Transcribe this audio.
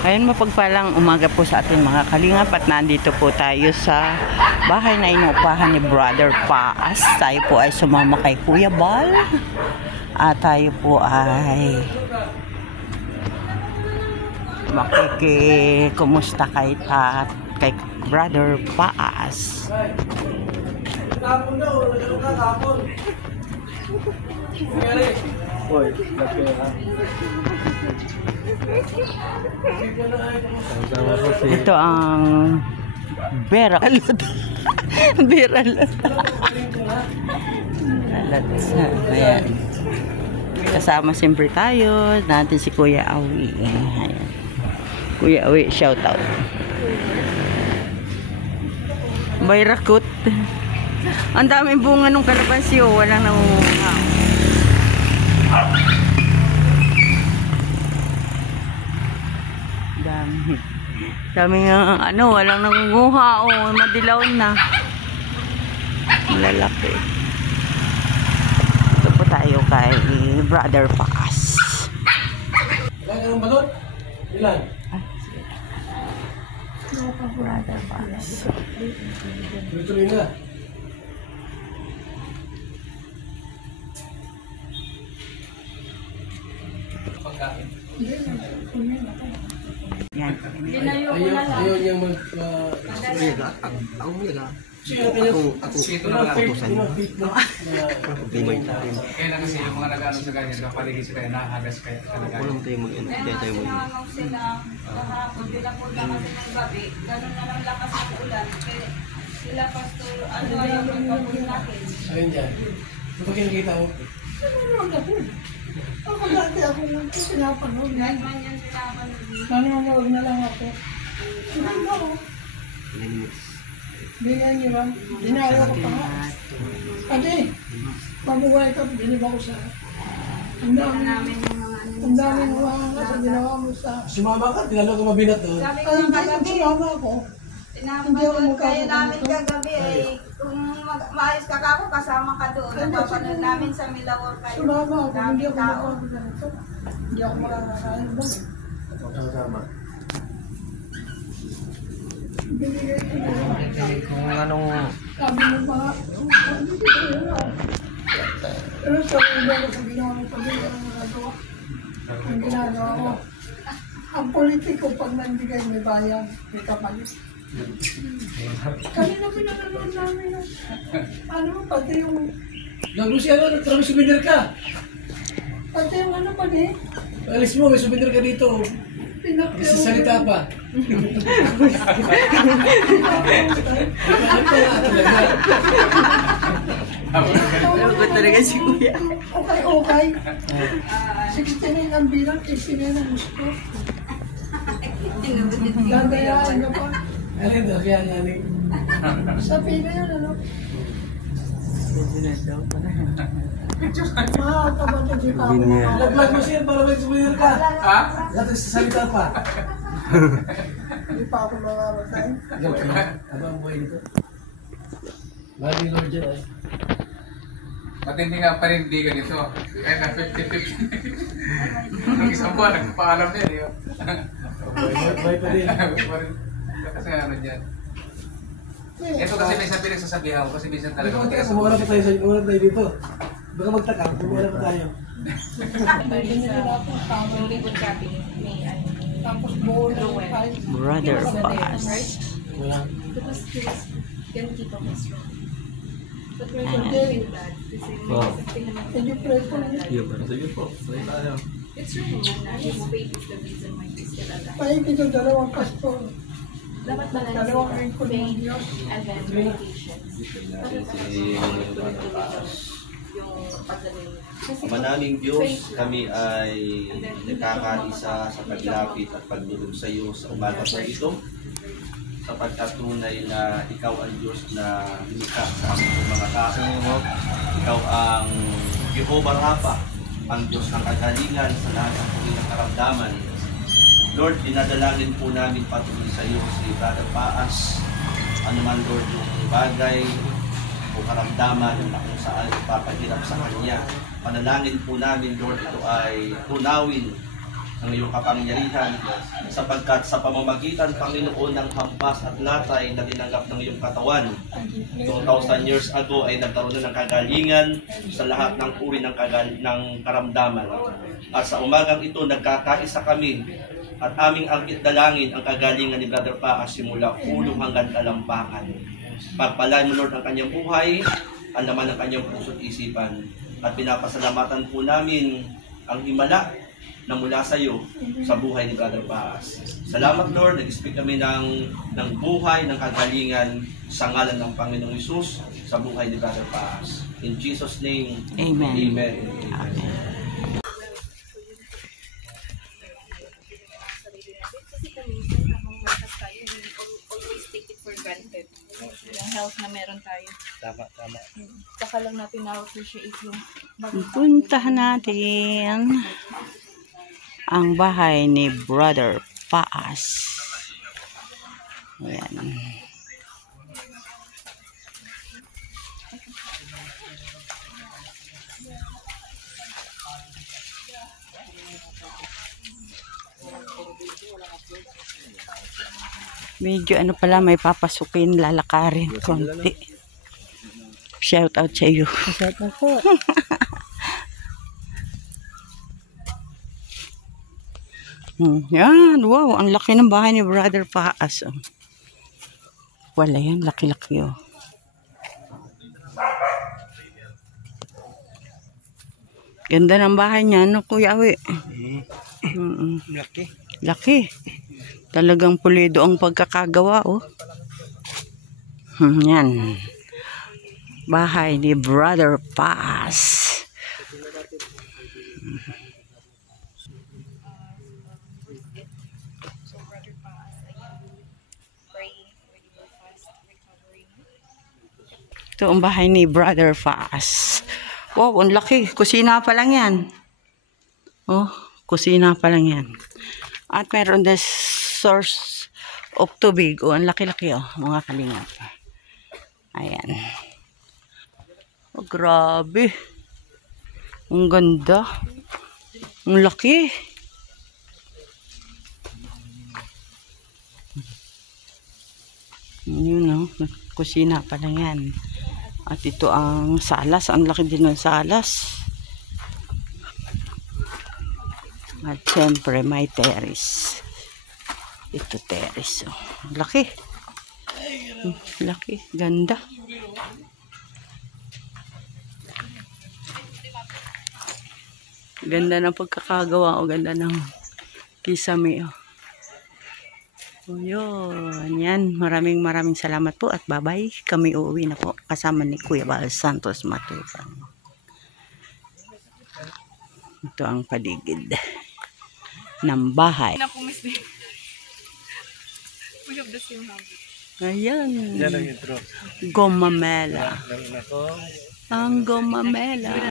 Ayun, mapagpalang umaga po sa ating mga kalingap at nandito po tayo sa bahay na inuupahan ni Brother Paas. Tayo po ay sumama kay Kuya Bal at tayo po ay makikikumusta kay Brother Paas. Ito ang Beralat. Beralat. Ayan. Kasama siyempre tayo. Natin si Kuya Awi. Ayan. Kuya Awi, shout out. Bayrakut. Ang daming bunga ng kalabasyo. Walang nangunguha. Dami nga, walang nangunguha. Madilaw na. Malalaki. Ito po tayo kay Brother Paas. Ilan ang balot? Ilan? Brother Paas. Tuloy na. Pagkain. Yan. Ayaw niya mag... Kaya na kasi yung mga nag-ano sa ganyan, kapaligid sila, nahagas kaya talaga. Walang tayo mag-ino, kaya tayo mag-ino. Kahapon, pinapunta kasi ng gabi, ganun na lang lakas ng ulan. Sila pastor, ayaw magpapun natin. Ayun dyan. Ito pa kinakita ko. Ako dati ako pinapanood. Kahit man yan pinapanood. Manonood na lang ako. Hindi ba ako? Bingan niyo ba? Dinayo ko pa nga. Ate, mabuhay ka, binib ako sa... Ang daming uwangan ka sa ginawa mo sa... Sumama ka, tinalo ka mabinat doon. Sabi ko Ay, nga hindi kagabi, ko sumama ako. pinapanood kayo namin kagabi kung maayos ka kako, kasama ka doon. Napapanood namin sa Milawar kayo. Sumama ako, hindi ako Daming tao. makakabot na ito. Hindi ako makakakain ba? Sama. Binigay ko na. Kung anong... Sabi ng mga... Pero sabi ko sa ginawa mo pag ang nagagawa. Ang ginagawa ko. Ang politiko pag nandigay may bayan, may kapalit. Kanina pinanonood namin yung pati yung... Gago siya, nagtrabaho souvenir ka. Pati yung pati, Alis mo, may souvenir ka dito. Sasalita pa. Lugod talaga si Kuya. Okay. 69 ang bilang, 89 ang gusto. Gagayaan ka pa. Alin daw, kaya nanin. Sa pila yun, Makakabata di pa ako. Lag mo siya para may souvenir ka. Ha? Dato sasalita pa. Di pa ako makamatay. Abang buhay nito. Mali Lord dyan ay. Matindi nga panindigan ito. Kaya na 50-50. Nung isang buwan, nagpapaalam niya. Di ba? Buhay pa din. Kasi ano dyan. Ito kasi may sabi nagsasabihan ko kasi minsan Hindi talaga ko magtaka, kumuha na pa tayo dito. Baka magtaka, kumuha na pa tayo. Binili nila ako tama. Tapos buo na yung kahit. Brother Paas. Wala. Wow. Can you pray for me? Iyo, pero sige po. Pray tayo. Paibig yung dalawang pastor. Dalawang lingkod ng Diyos. Manaming Diyos, kami ay nagkakaisa sa paglapit at pagdulog sa iyo sa umaga po ito. Sapagkat tunay na ikaw ang Diyos na lumikha sa aming mga tao. Ikaw ang Jehovah Rapha, ang Diyos ng kagalingan sa lahat ng pagiging karamdaman. Lord, dinadalangin po namin patuloy sa iyo si Brother Paas. Ano man Lord yung bagay o karamdaman na kung saan ipapahirap sa kanya. Panalangin po namin Lord, ito ay tunawin ng iyong kapangyarihan, sapagkat sa pamamagitan, Panginoon, ng hampas at latay na tinanggap ng iyong katawan 2,000 years ago ay nagkaroon na ng kagalingan sa lahat ng uri ng karamdaman. At sa umagang ito, nagkakaisa kami at aming angkit dalangin ang kagalingan ni Brother Paas simula ulo hanggang talampakan. Pagpalain mo, Lord, ang kanyang buhay, ang laman ng kanyang puso at isipan. At pinapasalamatan po namin ang himala na mula sa iyo sa buhay ni Brother Paas. Salamat, Lord, nag-speak kami ng buhay, ng kagalingan sa ngalan ng Panginoong Hesus sa buhay ni Brother Paas. In Jesus' name, Amen. Amen. Amen. Kasi kami, habang matas tayo, we always take it for granted. Yung health na meron tayo. Tama. Saka lang natin na-appreciate yung Puntahan natin ang bahay ni Brother Paas. Ayan. Medyo ano pala, may papasukin, lalakarin konti. Shout out sa iyo. Shout out po. Yan, wow, ang laki ng bahay ni Brother Paas. Oh. Wala yan, laki-laki oh. Ganda ng bahay niya, no, Kuya Awi? Laki. Laki. Talagang pulido ang pagkakagawa, oh. Yan. Bahay ni Brother Paas. Ito ang bahay ni Brother Paas. Wow, ang laki. Kusina pa lang yan. Oh, kusina pa lang yan. At meron this source of tubig. Oh, ang laki-laki oh, mga kalingap. Ayan. Oh, grabe. Ang ganda. Ang laki. Yun oh, kusina pa lang yan. At ito ang salas. Ang laki din ng salas. At syempre may terrace. Ito terrace. Oh. Laki. Laki. Ganda. Ganda ng pagkakagawa. O ganda ng kisame. Oh. So, yun. Yan. Maraming salamat po at bye-bye. Kami uuwi na po kasama ni Kuya Bal Santos Matubang. Ito ang paligid ng bahay. We have the same habit. Ayan. Yan ang intro. Gomamela. Nako. Ang Gomamela.